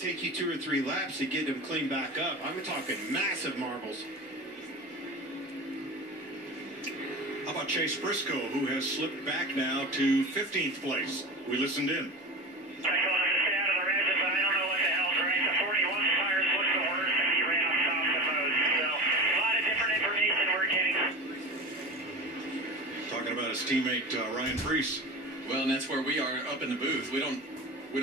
take you 2 or 3 laps to get him clean back up. I'm talking massive marbles. How about Chase Briscoe, who has slipped back now to 15th place? We listened in. Talking about his teammate Ryan Preece. Well, and that's where we are up in the booth. We don't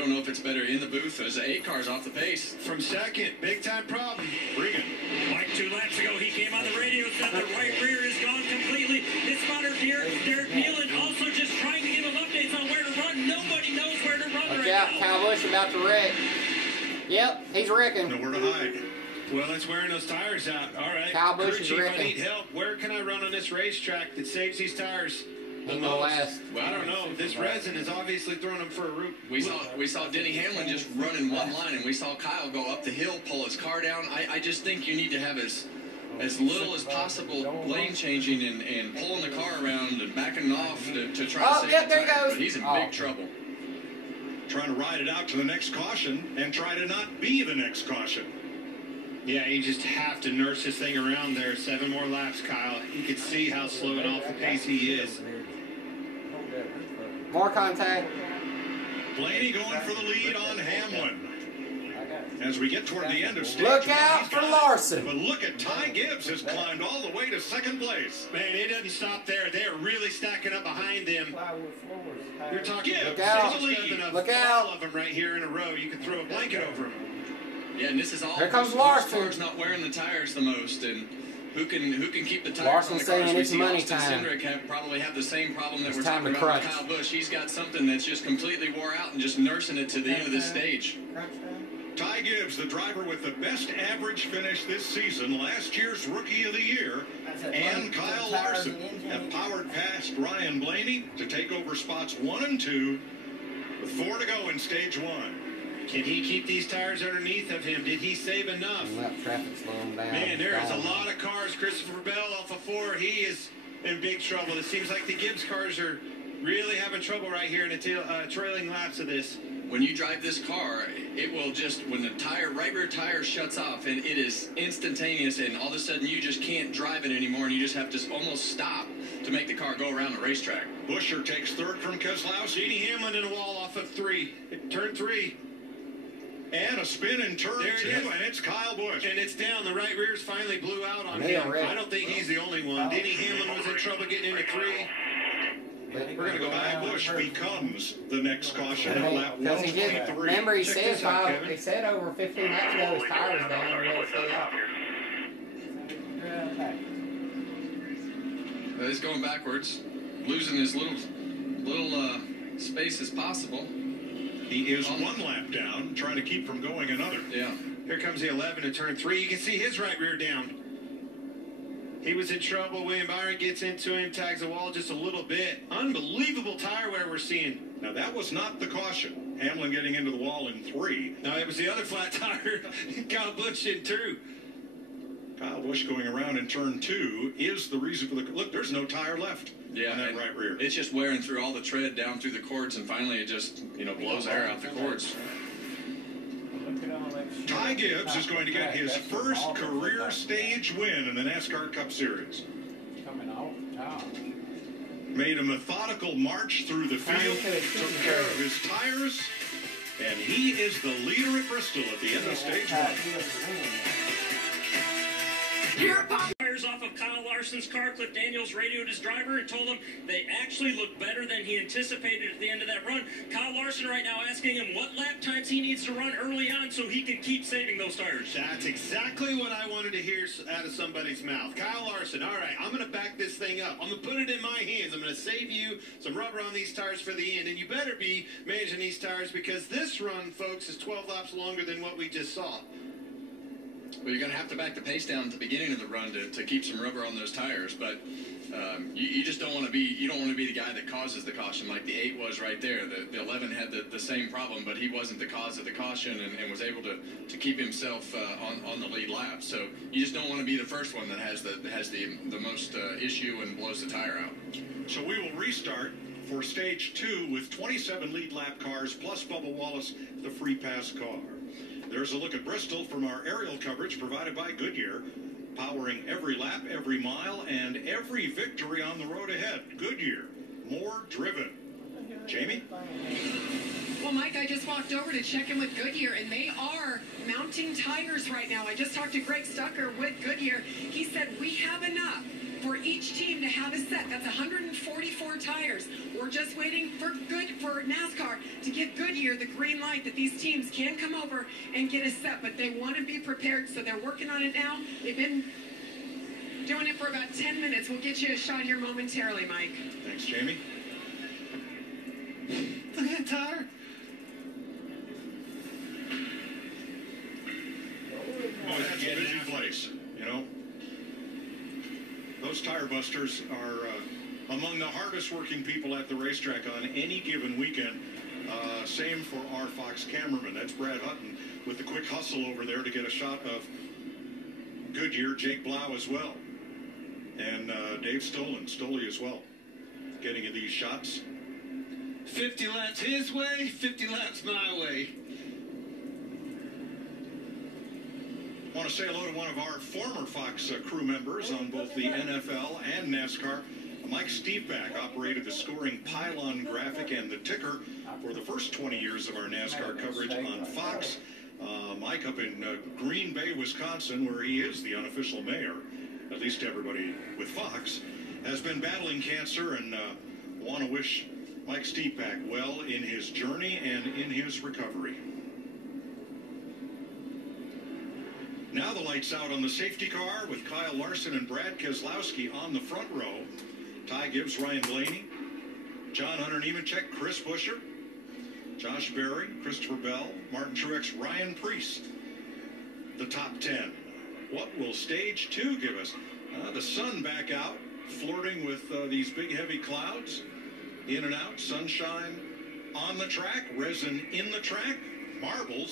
know if it's better in the booth as the 8 cars off the pace. From second, big time problem. Regan. Like 2 laps ago, he came on the radio, said the right rear is gone completely. His spotter, Derek Nealon, also just trying to give him updates on where to run. Nobody knows where to run right now. Kyle Busch about to wreck. Yep, he's wrecking. Nowhere to hide. Well, it's wearing those tires out. All right. Kyle Busch is Chief, I wrecking. need help. Where can I run on this racetrack that saves these tires? Ain't gonna last. Well, I don't know. This resin is obviously throwing him for a loop. We saw Denny Hamlin just run in one line, and we saw Kyle go up the hill, pull his car down. I just think you need to have as little as possible lane changing and pulling the car around and backing off to try to save the there he tires. goes. But he's in big trouble. Trying to ride it out to the next caution and try to not be the next caution. Yeah, you just have to nurse this thing around there. 7 more laps, Kyle. You can see how slow and off the pace he is. More contact. Blaney going for the lead on Hamlin. As we get toward the end of stage Look 1, out for Larson. But look at Ty Gibbs has climbed all the way to 2nd place. Man, it doesn't stop there. They're really stacking up behind them. You're talking Gibbs Look out. in the lead. Look out. All of them right here in a row. You can throw a blanket over them. Yeah, and this is all. Here comes whose Larson. car's not wearing the tires the most, and who can keep the tires Larson on the saying cars? We it's see money Austin time. Cindric probably have the same problem that It's we're time talking to about with crunch. Kyle Busch. He's got something that's just completely wore out and just nursing it to the end of the stage. Ty Gibbs, the driver with the best average finish this season, last year's Rookie of the Year, and Kyle Larson have powered past Ryan Blaney to take over spots 1 and 2 with 4 to go in stage 1. Can he keep these tires underneath of him? Did he save enough? Let traffic slow him down. Man, there is a lot of cars. Christopher Bell off of 4. He is in big trouble. It seems like the Gibbs cars are really having trouble right here in the trailing laps of this. When you drive this car, it will just, when the right rear tire shuts off, and it is instantaneous, and all of a sudden you just can't drive it anymore, and you just have to almost stop to make the car go around the racetrack. Buescher takes 3rd from Keselowski. Denny Hamlin in a wall off of 3. Turn 3. And a spin in turn 2, it is. and it's Kyle Busch. And it's down. The right rears finally blew out on Nail him. red. I don't think he's the only one. Denny Hamlin was in trouble getting into 3. We're going to go Kyle Busch becomes the next caution at lap Because he did. 123. Remember, he Check said this out, Kevin. he said over 15 laps ago his tires down. He let stay out. He's going backwards, losing as little space as possible. He is 1 lap down, trying to keep from going another. Yeah. Here comes the 11 in turn 3. You can see his right rear down. He was in trouble. William Byron gets into him, tags the wall just a little bit. Unbelievable tire wear we're seeing. Now, that was not the caution. Hamlin getting into the wall in 3. No, it was the other flat tire. Kyle Busch in 2. Kyle Busch going around in turn 2 is the reason for the... Look, there's no tire left on that right rear. It's just wearing through all the tread down through the cords, and finally it just, blows air out the cords. Ty Gibbs is going to get his first career stage win in the NASCAR Cup Series. Made a methodical march through the field, took care of his tires, and he is the leader at Bristol at the end of stage 1. Tires off of Kyle Larson's car. Cliff Daniels radioed his driver and told him they actually look better than he anticipated at the end of that run. Kyle Larson right now asking him what lap times he needs to run early on so he can keep saving those tires. That's exactly what I wanted to hear out of somebody's mouth. Kyle Larson, all right, I'm going to back this thing up. I'm going to put it in my hands. I'm going to save you some rubber on these tires for the end. And you better be managing these tires because this run, folks, is 12 laps longer than what we just saw. Well, you're going to have to back the pace down at the beginning of the run to keep some rubber on those tires, but you just don't want to be the guy that causes the caution like the 8 was right there. The 11 had the same problem, but he wasn't the cause of the caution and was able to keep himself on the lead lap. So you just don't want to be the first one that has the most issue and blows the tire out. So we will restart for stage 2 with 27 lead lap cars plus Bubba Wallace, the free pass car. There's a look at Bristol from our aerial coverage provided by Goodyear, powering every lap, every mile, and every victory on the road ahead. Goodyear, more driven. Jamie? Well, Mike, I just walked over to check in with Goodyear, and they are mounting tires right now. I just talked to Greg Stucker with Goodyear. He said we have enough for each team to have a set. That's 144 tires. We're just waiting for NASCAR to give Goodyear the green light that these teams can come over and get a set, but they want to be prepared, so they're working on it now. They've been doing it for about 10 minutes. We'll get you a shot here momentarily, Mike. Thanks, Jamie. Look at that tire. Oh, that's a busy place, you know. Those tire busters are among the hardest working people at the racetrack on any given weekend. Same for our Fox cameraman. That's Brad Hutton with the quick hustle over there to get a shot of Goodyear, Jake Blau as well, and Dave Stoley as well, getting you these shots. 50 laps his way, 50 laps my way. I want to say hello to one of our former Fox crew members on both the NFL and NASCAR. Mike Steveback operated the scoring pylon graphic and the ticker for the first 20 years of our NASCAR coverage on Fox. Mike up in Green Bay, Wisconsin, where he is the unofficial mayor, at least to everybody with Fox, has been battling cancer, and want to wish Mike Steveback well in his journey and in his recovery. Now the lights out on the safety car with Kyle Larson and Brad Keselowski on the front row. Ty Gibbs, Ryan Blaney, John Hunter Nemechek, Chris Buescher, Josh Berry, Christopher Bell, Martin Truex, Ryan Preece. The top 10. What will stage 2 give us? The sun back out, flirting with these big heavy clouds. In and out, sunshine on the track, resin in the track, marbles